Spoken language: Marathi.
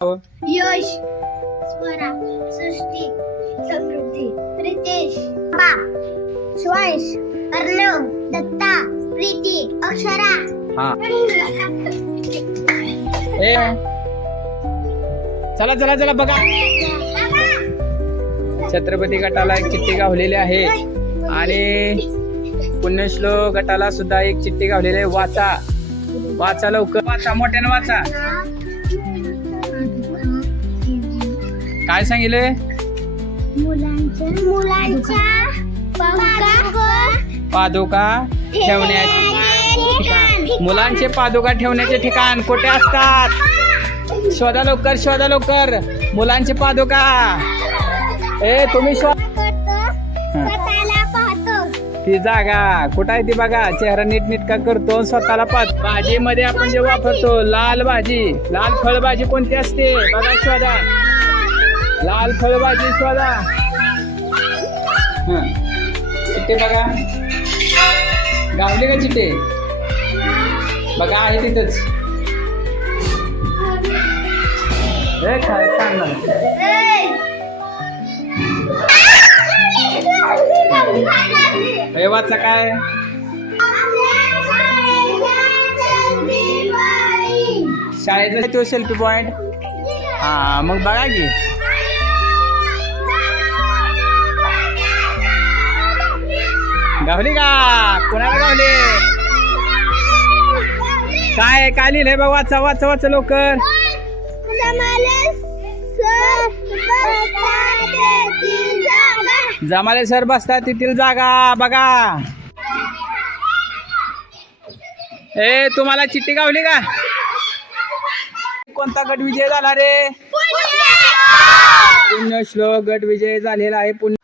यश, स्वरा, सृष्टी, समृद्धी, रितेश, बा, श्वास, अर्णव, दत्ता, प्रीती, अक्षरा. हा ए चला चला चला बघा, छत्रपती गटाला एक चिठ्ठी गावलेली आहे आणि पुण्यश्लोक गटाला सुद्धा एक चिठ्ठी गावलेली आहे. वाचा वाचा लवकर वाचा, मोठ्यानं वाचा. काय सांगितले? मुलांच्या पादुका ठेवण्याचे ठिकाण. मुलांचे पादुका ठेवण्याचे ठिकाण कुठे असतात? शोधा लवकर, शोधा लवकर मुलांचे पादुका. ए तुम्ही स्वतःला पाहतो. ती जागा कुठं आहे ती बघा. चेहरा नीटनेटका करतो, स्वतःला पाहतो. भाजीमध्ये आपण जे वापरतो लाल भाजी, लाल फळभाजी कोणती असते बघा, शोधा. लाल फळभाजी शोधा. चिठ्ठी बघा, गावली का चिठ्ठी? बघा आहे तिथंच. सांग ना. हे वाचा काय? शाळेचा तो सेल्फी पॉइंट. हा मग बघा की. गावली का? कोणाला गावली? काय काय लिहिलंय बघ, वाचा वाचा वाचा लवकर. जमाले सर बसतात तेथील जागा बघा. ए तुम्हाला चिठ्ठी गावली का? कोणता गट विजय झाला रे? पुण्यश्लोक गट विजय झालेला आहे. पुण्य